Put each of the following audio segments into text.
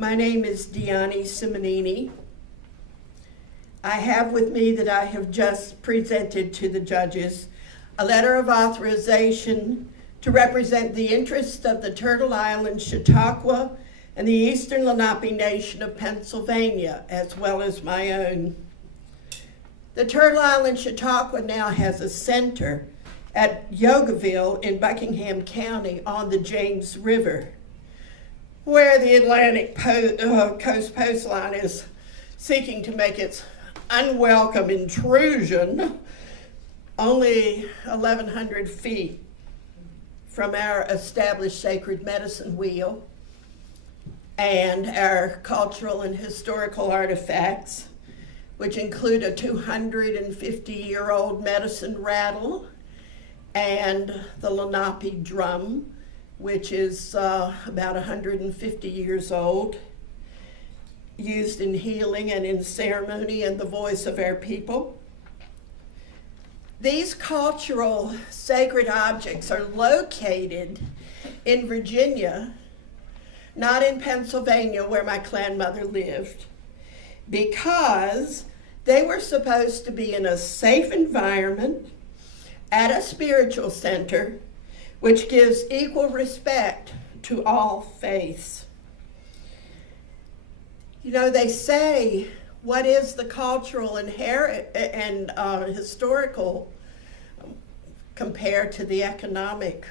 My name is Dhyani Simonini. I have with me that I have just presented to the judges a letter of authorization to represent the interests of the Turtle Island Chautauqua and the Eastern Lenape Nation of Pennsylvania, as well as my own. The Turtle Island Chautauqua now has a center at Yogaville in Buckingham County on the James River, where the Atlantic Coast Coastline is seeking to make its unwelcome intrusion only 1,100 feet from our established sacred medicine wheel and our cultural and historical artifacts, which include a 250-year-old medicine rattle and the Lenape drum, which is about 150 years old, used in healing and in ceremony and the voice of our people. These cultural sacred objects are located in Virginia, not in Pennsylvania where my grandmother lived, because they were supposed to be in a safe environment at a spiritual center which gives equal respect to all faiths. You know, they say, what is the cultural and historical compared to the economic?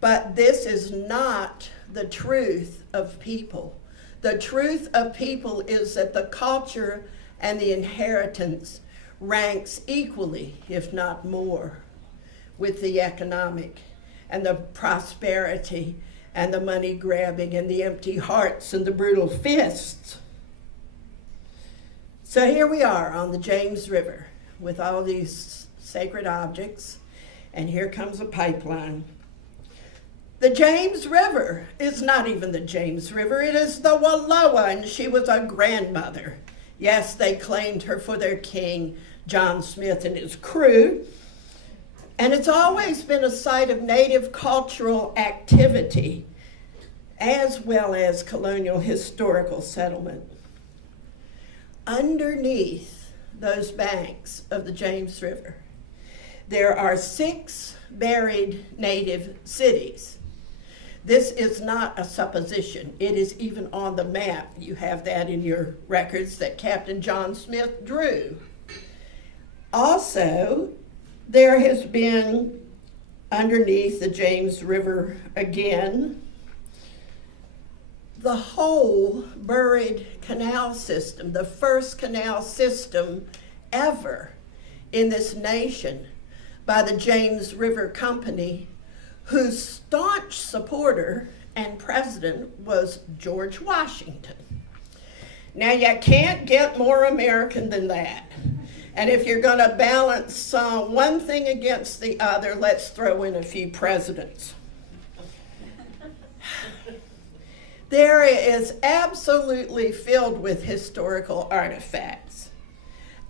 But this is not the truth of people. The truth of people is that the culture and the inheritance ranks equally, if not more, with the economic and the prosperity and the money grabbing and the empty hearts and the brutal fists. So here we are on the James River with all these sacred objects, and here comes a pipeline. The James River is not even the James River, it is the Wallowa, and she was a grandmother. Yes, they claimed her for their king, John Smith and his crew. And it's always been a site of native cultural activity, as well as colonial historical settlement. Underneath those banks of the James River, there are 6 buried native cities. This is not a supposition. It is even on the map. You have that in your records that Captain John Smith drew. Also, there has been, underneath the James River again, the whole buried canal system, the first canal system ever in this nation by the James River Company, whose staunch supporter and president was George Washington. Now, you can't get more American than that. And if you're going to balance one thing against the other, let's throw in a few presidents. The area is absolutely filled with historical artifacts,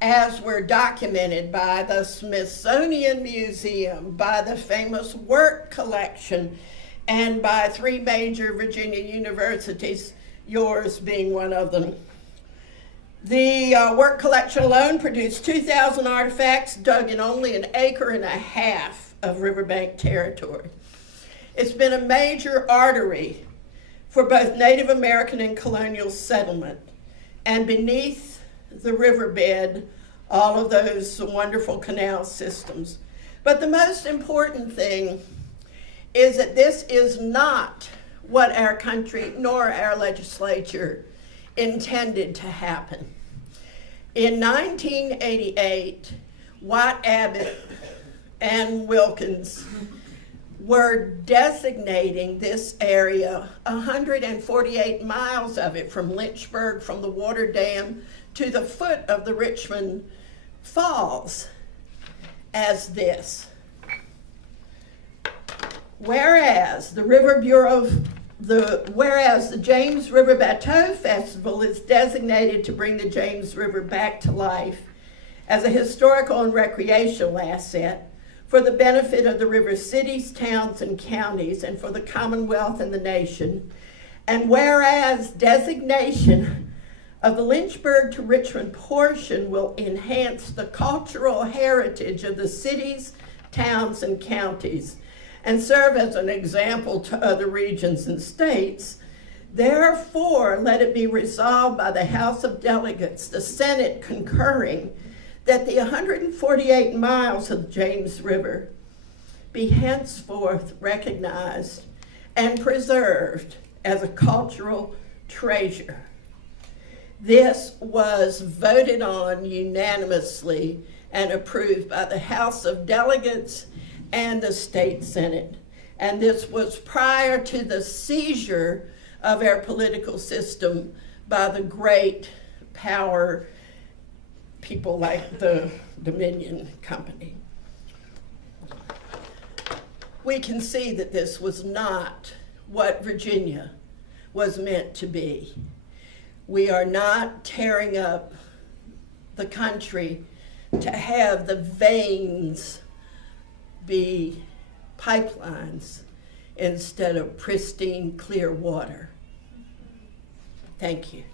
as were documented by the Smithsonian Museum, by the famous work collection, and by 3 major Virginia universities, yours being one of them. The work collection alone produced 2,000 artifacts dug in only 1.5 acres of riverbank territory. It's been a major artery for both Native American and colonial settlement. And beneath the riverbed, all of those wonderful canal systems. But the most important thing is that this is not what our country nor our legislature intended to happen. In 1988, Watt, Abbott, and Wilkins were designating this area, 148 miles of it from Lynchburg, from the water dam to the foot of the Richmond Falls, as this. Whereas the James River Bateau Festival is designated to bring the James River back to life as a historical and recreational asset for the benefit of the river cities, towns, and counties, and for the Commonwealth and the nation, And whereas designation of the Lynchburg to Richmond portion will enhance the cultural heritage of the cities, towns, and counties and serve as an example to other regions and states, therefore let it be resolved by the House of Delegates, the Senate concurring, that the 148 miles of the James River be henceforth recognized and preserved as a cultural treasure. This was voted on unanimously and approved by the House of Delegates and the State Senate. And this was prior to the seizure of our political system by the great power people like the Dominion Company. We can see that this was not what Virginia was meant to be. We are not tearing up the country to have the veins be pipelines instead of pristine, clear water. Thank you.